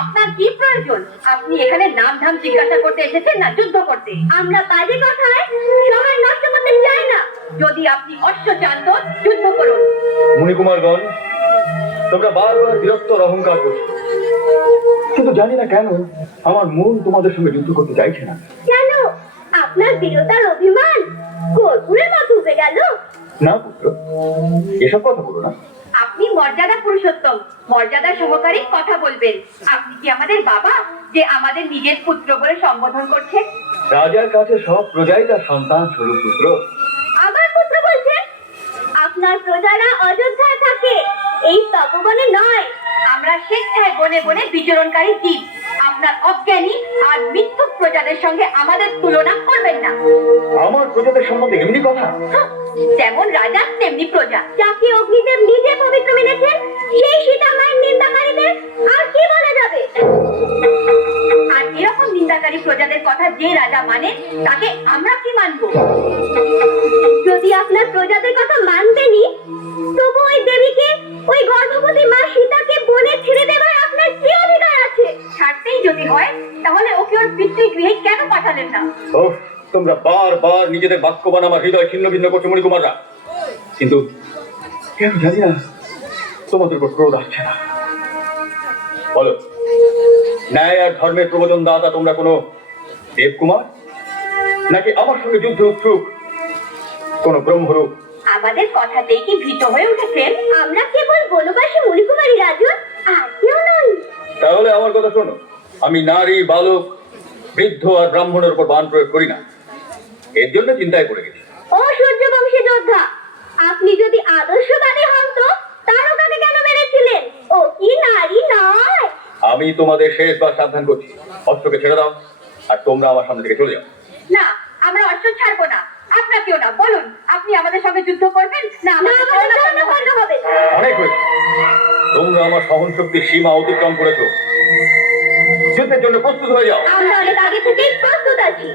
আপনার কি প্রয়োজন? আপনি এখানে নাম ধাম জিজ্ঞাসা করতে এসেছেন না যুদ্ধ করতে? আমরা বাজে কথায় সময় নষ্ট করতে চাই না। যদি আপনি অশ্ব চান তো যুদ্ধ করুন। মুনিকুমারগণ, তোমরা বারবার বিরক্ত অহংকার করছো, কিন্তু জানি না কেন আমার মন তোমাদের সঙ্গে যুদ্ধ করতে চাইছে না। কেন? আপনার বীরতার অভিমান কর্পূরের মতো উঠে গেল? না পুত্র, এসব কথা বলো না। আপনি মর্যাদা পুরুষোত্তম, মর্যাদা সহকারে কথা বলবেন। আপনি কি আমাদের বাবা যে আমাদের নিজের পুত্র বলে সম্বোধন করছেন? রাজার কাছে সব প্রজাই তার সন্তান স্বরূপ পুত্র। আবার পুত্র বলছেন? আপনার প্রজারা অযোধ্যায় থাকে, এই তপবনে নয়। আমরা স্বেচ্ছায় বনে বনে বিচরণকারী জীব। আপনার অজ্ঞানী আর মিথ্যুক প্রজাদের সঙ্গে আমাদের তুলনা করবেন না। আমার প্রজাদের সম্বন্ধে এমনি কথা? যেমন রাজা তেমনি প্রজা। যাকে অগ্নিদেব নিজে পবিত্র মেনেছেন সেই সীতা মায়ের নিন্দাকারীদের আর কি বলা যাবে? আর এরকম নিন্দাকারী প্রজাদের কথা যে রাজা মানে তাকে আমরা কি মানবো? যদি আপনার প্রজাদের কথা মানবেনই, তবু ওই দেবীকে, ওই গর্ভবতী মা সীতাকে বনে ছেড়ে দেওয়ার আপনার কি অধিকার আছে? ছাড়তেই যদি হয় তাহলে ওকে ওর পিতৃগৃহে কেন পাঠালেন না? ওহ, তোমরা বারবার নিজেদের বাক্যবান আমার হৃদয় ছিন্ন ভিন্ন করছো মণিকুমাররা, কিন্তু কেন জানি না তোমাদের উপর ক্রোধ আসছে না। বলো, ন্যায় আর ধর্মের প্রবচন দাতা তোমরা কোনো দেবকুমার, নাকি আমার সঙ্গে যুদ্ধে উৎসুক কোন ব্রহ্মরূপ? আমাদের কথাতেই কি ভীত হয়ে উঠেছেন? আমরা কেবল বনবাসী মণিকুমারী রাজন, আর কেউ নই। তাহলে আমার কথা শোনো, আমি নারী, বালক, বৃদ্ধ আর ব্রাহ্মণের উপর বাণ প্রয়োগ করি না। এর জন্য চিন্তায় পড়ে গেছি। ও সূর্যবংশী যোদ্ধা, আপনি যদি আদর্শবাদী হন তো তারকাকে কেন মেরেছিলেন? ও কি নারী নয়? আমি তোমাদের শেষবার সাবধান করছি, অস্ত্রকে ছেড়ে দাও আর তোমরা আমার সামনে থেকে চলে যাও। না, আমরা অস্ত্র ছাড়বো না। আপনাকেও না। বলুন, আপনি আমাদের সঙ্গে যুদ্ধ করবেন না আমাদের সৈন্য হবে? অনেক হয়েছে, তোমরা আমার সহন শক্তির সীমা অতিক্রম করেছো। যুদ্ধের জন্য প্রস্তুত হয়ে যাও। আমরা অনেক আগে থেকেই প্রস্তুত আছি।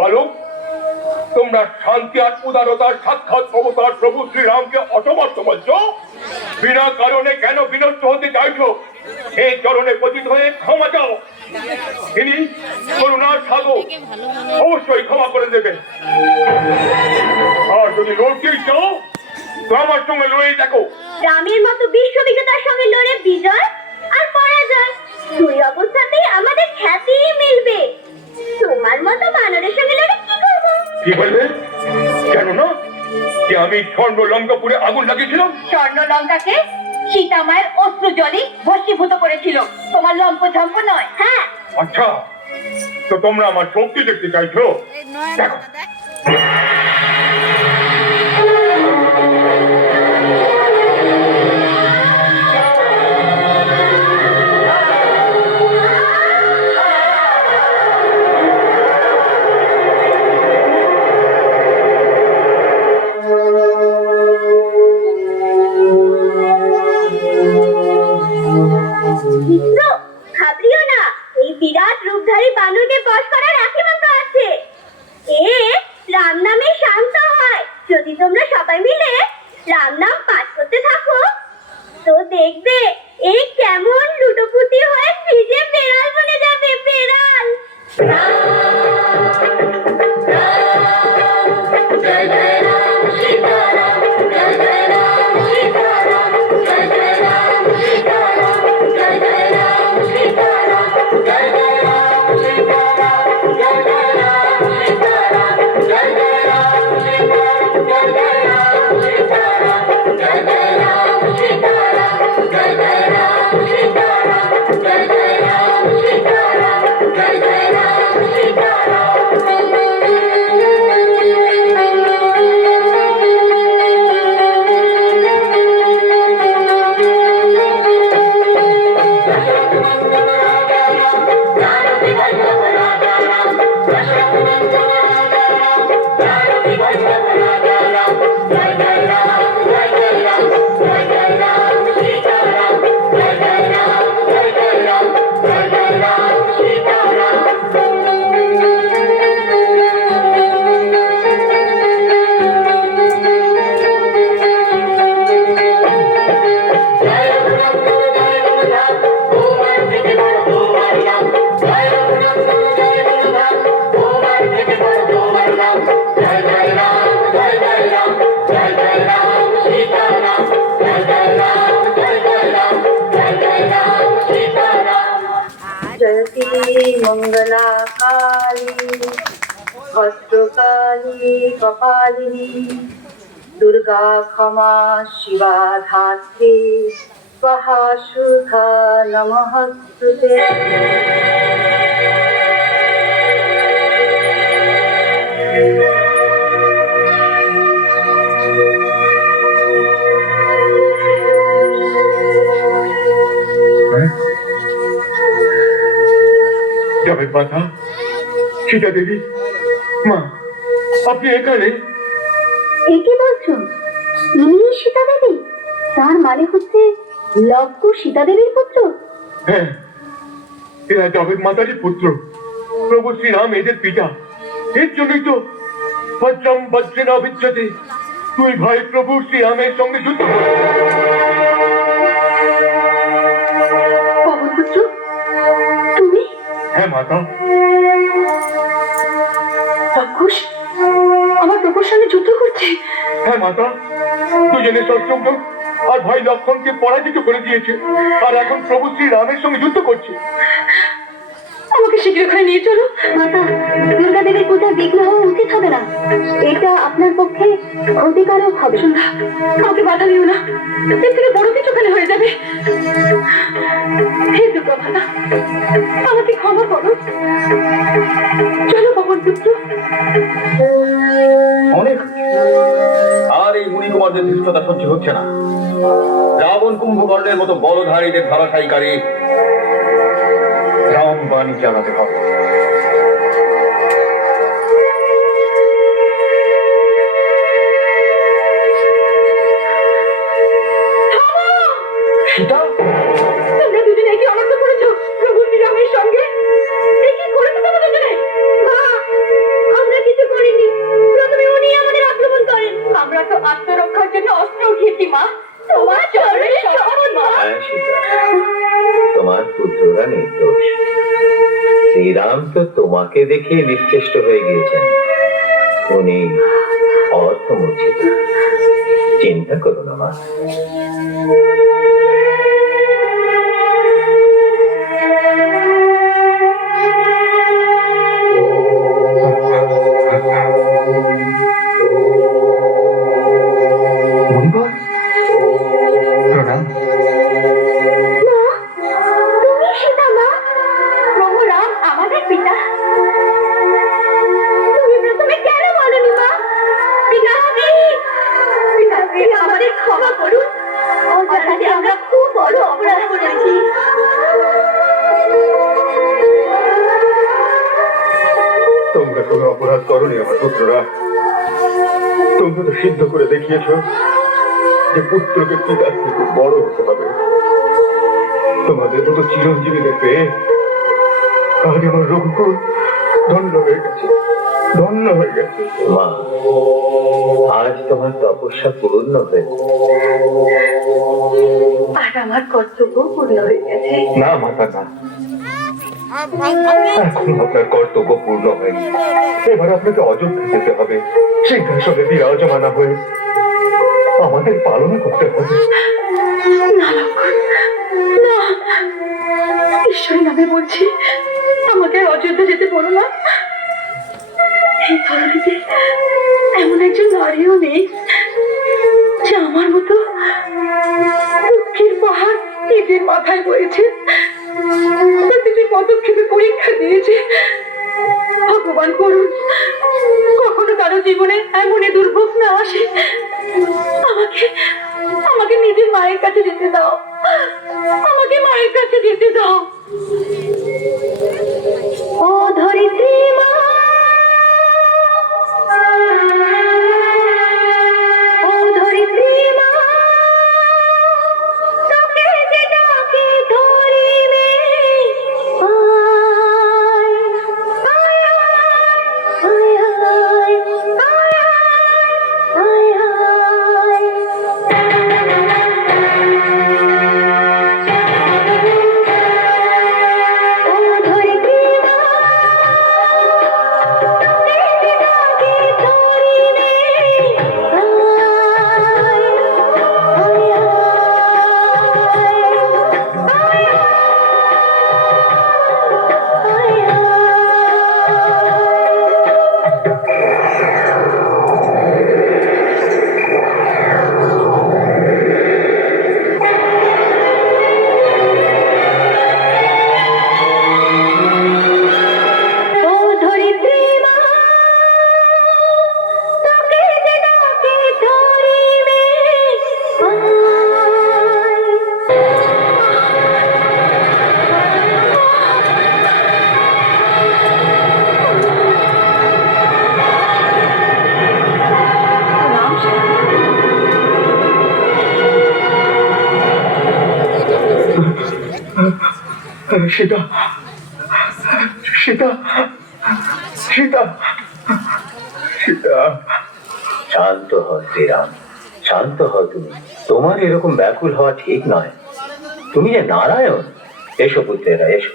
বালক, তোমরা শান্তি আর উদারতার সাক্ষাৎ অবতার প্রভু শ্রীরামকে অসমর্থ বলছো? বিনা কারণে কেন বিনষ্ট হতে চাইছো? এই চরণে পতিত হয়ে ক্ষমা চাও। তিনি করুণার সাগর, অবশ্যই ক্ষমা করে দেবেন। আর যদি লড়তে চাও তো আমার সঙ্গে লড়ে দেখো। রামের মতো বিশ্ববিজেতার সঙ্গে লড়ে বিজয় আর পরাজয় দুই অবস্থাতেই আমাদের খ্যাতি মিলবে। তোমার মতো বানরের সঙ্গে লড়ে কি করব? কি বলবে? কেন না যে আমি স্বর্ণ লঙ্কাপুরে আগুন লাগিয়েছিলাম? স্বর্ণ লঙ্কাকে সীতা মায়ের অস্ত্র জলই ভস্মীভূত করেছিল, তোমার লম্পঝম্প নয়। হ্যাঁ। আচ্ছা, তো তোমরা আমার শক্তি দেখতে চাইছো? দেখো। ঘাবড়িও না, এই বিরাট রূপধারী বানরকে সঙ্গে বশ করার একই মন্ত্র আছে। এ রাম নামে শান্ত হয়। যদি তোমরা সবাই মিলে রাম নাম পাঠ করতে থাকো, তো দেখবে এই কেমন লুটোপুটি হয়ে ভিজে বেড়াল বনে যাবে। বেড়াল। জয় জয় রাম সীতারাম, জয় জয় রাম সীতারাম, জয় জয় রাম সীতারাম, জয় জয় রাম সীতারাম, জয় জয় রাম সীতারাম, জয় জয় রাম সীতারাম, জয় জয় রাম সীতারাম, জয় জয় রাম সীতারাম, জয় জয় রাম সীতারাম, জয় জয় রাম সীতারাম, জয় জয় রাম সীতারাম, জয় জয় রাম जयति मंगला काली भद्रकाली कपालिनी दुर्गा क्षमा शिवा धात्री स्वाहा शुद्धा नमस्तुते। যাবেন মাতা, সীতা দেবী, মা, আপনি এখানে? এ কি বলছো? ইনি সীতা দেবী? তার মানে হচ্ছে লক্ষ্য সীতা দেবীর পুত্র? হ্যাঁ, এরা জগৎ মাতারই পুত্র। প্রভু শ্রীরাম এদের পিতা। এর জন্যই তো বজ্রম বজ্রেন অবিচ্ছেদে দুই ভাই প্রভু শ্রীরামের সঙ্গে যুদ্ধ করে। পবনপুত্র, তুমি? হ্যাঁ মাতা। রাক্ষস আমার প্রভুর সঙ্গে যুদ্ধ করছে? হ্যাঁ মাতা, দুজনে সৎসঙ্গ আর ভাই লক্ষণকে পরাজিত করে দিয়েছে, আর এখন প্রভু শ্রীরামের সঙ্গে যুদ্ধ করছে। আমাকে শীঘ্র এখানে নিয়ে চলো। মাতা, দুর্গা দেবীর পূজার বিঘ্ন হওয়া উচিত হবে না। এটা আপনার পক্ষে ক্ষতিকারক হবে। সন্ধ্যা, আমাকে বাধা দিও না, এর থেকে বড় কিছু ওখানে হয়ে যাবে। হে দুর্গা মাতা, আমাকে ক্ষমা করো। চলো পবনপুত্র। অনেক আর এই মুনিকুমারদের ধৃষ্টতা সহ্য হচ্ছে না। রাবণ কুম্ভকর্ণের মতো বলধারীদের ধারাশায়ীকারী রাম বাণী চালাতে হবে। সীতা, তোমরা দুজনে কি অনর্থ করেছো প্রভু শ্রীরামের সঙ্গে? এ কি করেছো তোমরা দুজনে? মা, আমরা কিছু করিনি। প্রথমে উনি আমাদের আক্রমণ করেন। আমরা তো আত্মরক্ষার জন্য অস্ত্র উঠিয়েছি মা। তোমার চরণে শপথ মা। হ্যাঁ সীতা, তোমার পুত্ররা নির্দোষ। শ্রীরাম তো তোমাকে দেখে নিশ্চেষ্ট হয়ে গিয়েছেন। উনি অর্থমূর্ছিত। চিন্তা করো না মা। প্রণাম। তুমি সীতা মা? প্রভু রাম আমাদের পিতা। তুমি প্রথমে কেন বলনি মা? পিতাশ্রী, পিতাশ্রী, আমাদের ক্ষমা করুন। অজান্তে আমরা খুব বড় অপরাধ করেছি। তোমরা কোনো অপরাধ করনি আমার পুত্ররা। তোমরা তো সিদ্ধ করে দেখিয়েছ যে পুত্রকে পিতার থেকে বড় হতে হবে। তোমাদের মতো চিরঞ্জীবীদের পেয়ে আজ আমার রঘুকুল ধন্য হয়ে গেছে, ধন্য হয়ে গেছে। মা, আজ তোমার তপস্যা পূর্ণ হয়েছে। আর আমার কর্তব্য পূর্ণ হয়ে গেছে। না মাতা, না, এখন আপনার কর্তব্য পূর্ণ হয়নি। এবার আপনাকে অযোধ্যা যেতে হবে, সিংহাসনে বিরাজমানা হয়ে আমাদের পালন করতে হবে। না লক্ষণ, না, ঈশ্বরের নামে বলছি, আমাকে আর অযোধ্যা যেতে বলো না। এই ধরনীতে এমন একজন নারীও নেই যে আমার মতো দুঃখের পাহাড় নিজের মাথায় বয়েছে, প্রতিটি পদক্ষেপে পরীক্ষা দিয়েছে। ভগবান করুন কখনো কারো জীবনে এমনই দুর্ভোগ না আসে। আমাকে আমাকে নিজের মায়ের কাছে যেতে দাও, আমাকে মায়ের কাছে যেতে দাও। ও ধরিত্রী মা, ও ধরিত্রী মা, তোকে যে ডাকে ধরিবে, আয়, আয়, আয়, আয়, আয়, আয়, ও ধরিত্রী মা, ও ধরিত্রী মা, তোকে যে ডাকে ধরিবে, সীতা, সীতা, সীতা, সীতা। শান্ত হও শ্রীরাম, শান্ত হও তুমি। তোমার এরকম ব্যাকুল হওয়া ঠিক নয়। তুমি যে নারায়ণ। এসো পুত্রেরা, এসো।